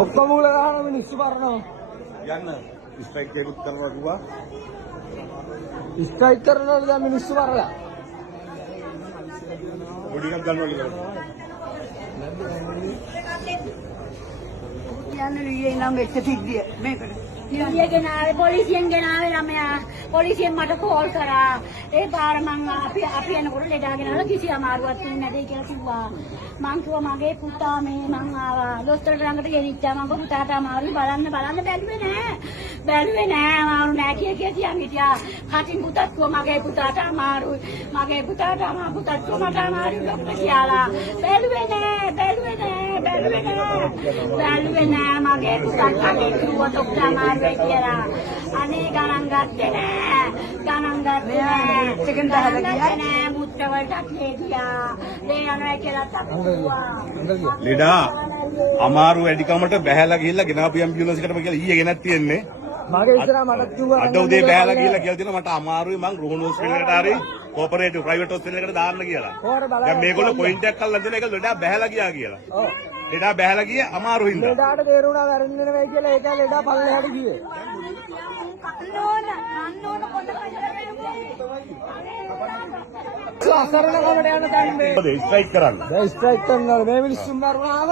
ඔක්කොම උල ගහන මිනිස්සු පරනවා. යන්න ස්ට්‍රයික් එකක් කරනවා කිව්වා. ස්ට්‍රයික් කරනවද දැන් මිනිස්සු පරලා? පොඩි එකක් ගන්නවලු. යන්න ඊයේ නම් වෙච්ච සිද්ධිය මේකට. ඊයේ ගෙනාවේ පොලිසියෙන් ගෙනාවේ ළමයා. පොලිසියෙන් මට කෝල් කරා. ඒ පාර මං අපි එනකොට ලෙඩා ගෙනාලා කිසි අමාරුවක් තියන්නේ නැදේ කියලා කිව්වා. මං කිව්වා මගේ පුතා මේ මං ආවා. දොස්තර ළඟට ගෙනිච්චා. මං පුතාට අමාරුයි බලන්න බැලුවේ නෑ අමාරු නෑ කියා හිටියා. කටින් පුතත් කිව්වා මගේ පුතාට අමාරුයි. මගේ පුතාට පුතත් කිව්වා මට අමාරුයි ડોක්ටර් කියලා. බැලුවේ නෑ මගේ පුතත් කටින් කිව්වා ડોක්ටර් අමාරුයි කියලා. අනේ ගණන් ගත්තේ නෑ. චිකන් දහලා ගියා. මුත්‍ර වලට ගියා. ඒ යනවා කියලා තක්කුවා. ලෙඩා අමාරු වැඩිකමට බැහැලා ගිහිල්ලා ගෙනාපු ඇම්බියුලන්ස් එකටම කියලා ඊයේ ගෙනත් තියෙන්නේ. මගේ ඉස්සරහා මට කිව්වා අද උදේ බැහැලා ගිහිල්ලා කියලා තියෙනවා මට අමාරුයි මං රෝහණ හොස්පිටල් එකට හරි කෝපරේටිව් ප්‍රයිවට් හොස්පිටල් එකට දාන්න කියලා. දැන් මේගොල්ලෝ පොයින්ට් එකක් අල්ලන් දෙන එක ලෙඩා බැහැලා ගියා කියලා. ඔව්. ලෙඩා බැහැලා ගියේ අමාරු හින්දා. ලෙඩාට තේරුණා වැරෙන්න නෙවෙයි කියලා ඒක ලෙඩා පල්ලෙහාට ගියේ. අසරණ කමට යන තැන් මේ. ස්ට්‍රයික් කරන්න. දැන් ස්ට්‍රයික් කරනවා මේ මිනිස්සුන් මරුණාම.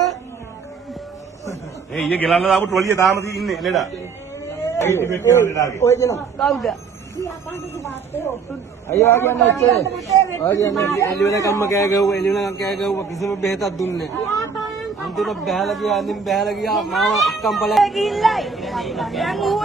ඊයේ ගෙලන්න දාපු ට්‍රොලිය තාම තියෙන්නේ ලෙඩා. ඔය දෙනවා. කවුද? අයියා කියන්නේ ඔච්චර. ඔය කියන්නේ එළි වෙනකම්ම කෑ ගැව්වා කිසිම බෙහෙතක් දුන්නේ නැහැ. අන්තිමට බහැලා ගියා මාව කම්පලා ගිල්ලයි. දැන් ඌ